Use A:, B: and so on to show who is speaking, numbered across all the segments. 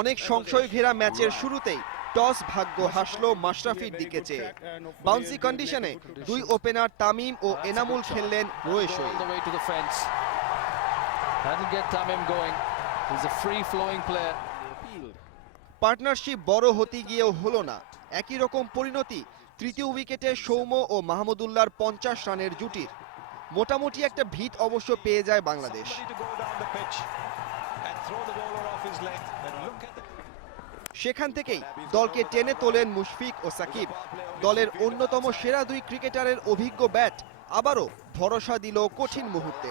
A: অনেক সংশয় ঘেরা ম্যাচের শুরুতেই টস ভাগ্য হাসলো মাশরাফির দিকে চেয়ে। বাউন্সি কন্ডিশনে দুই ওপেনার তামিম ও এনামুল খেললেন রোয়েশই. পার্টনারশিপ বড় হতে গিয়েও হলো না। একই রকম পরিণতি তৃতীয় উইকেটে সৌম্য ও মাহমুদুল্লাহর পঞ্চাশ রানের জুটির। মোটামুটি একটা ভিত অবশ্য পেয়ে যায় বাংলাদেশ। সেখান থেকেই দলকে টেনে তোলেন মুশফিক ও সাকিব। দলের অন্যতম সেরা দুই ক্রিকেটারের অভিজ্ঞ ব্যাট আবারও ভরসা দিল কঠিন মুহূর্তে।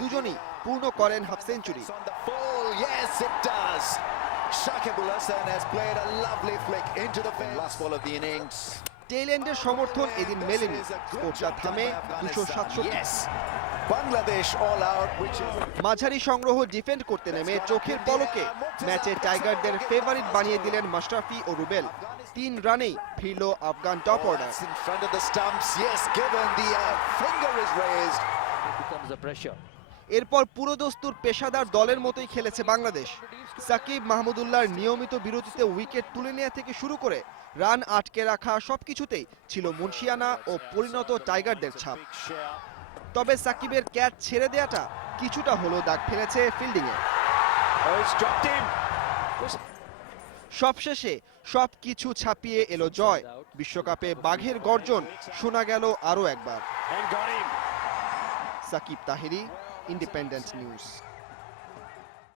A: দুজনই পূর্ণ করেন half century.
B: Shakib has played a lovely flick into the fence. Last ball of the innings.
A: Tail এন্ডের সমর্থন এদিন মেলেনি। স্কোরটা থামে দুশো
B: out, which is
A: মাঝারি সংগ্রহ ডিফেন্ড করতে নেমে চোখের পলকে। ম্যাচে টাইগারদের ফেভারিট বানিয়ে দিলেন মাশরাফি ও রুবেল। তিন রানেই ফিরল Afghan top order.
B: in front of the stumps. Yes, given the uh, finger is raised.
C: It becomes the pressure.
A: এরপর পুরোদস্তুর পেশাদার দলের মতোই খেলেছে বাংলাদেশ। সাকিব মাহমুদুল্লাহর নিয়মিত বিরতিতে উইকেট তুলে নেওয়া থেকে শুরু করে রান আটকে রাখা সবকিছুতেই ছিল মুন্সিয়ানা ও পরিণত টাইগারদের ছাপ। তবে সাকিবের ক্যাচ ছেড়ে দেয়াটা কিছুটা হলেও দাগ ফেলেছে ফিল্ডিংয়ে। সবশেষে সব কিছু ছাপিয়ে এলো জয়। বিশ্বকাপে বাঘের গর্জন শোনা গেল আরও একবার. Shakib Tahiri Independent News.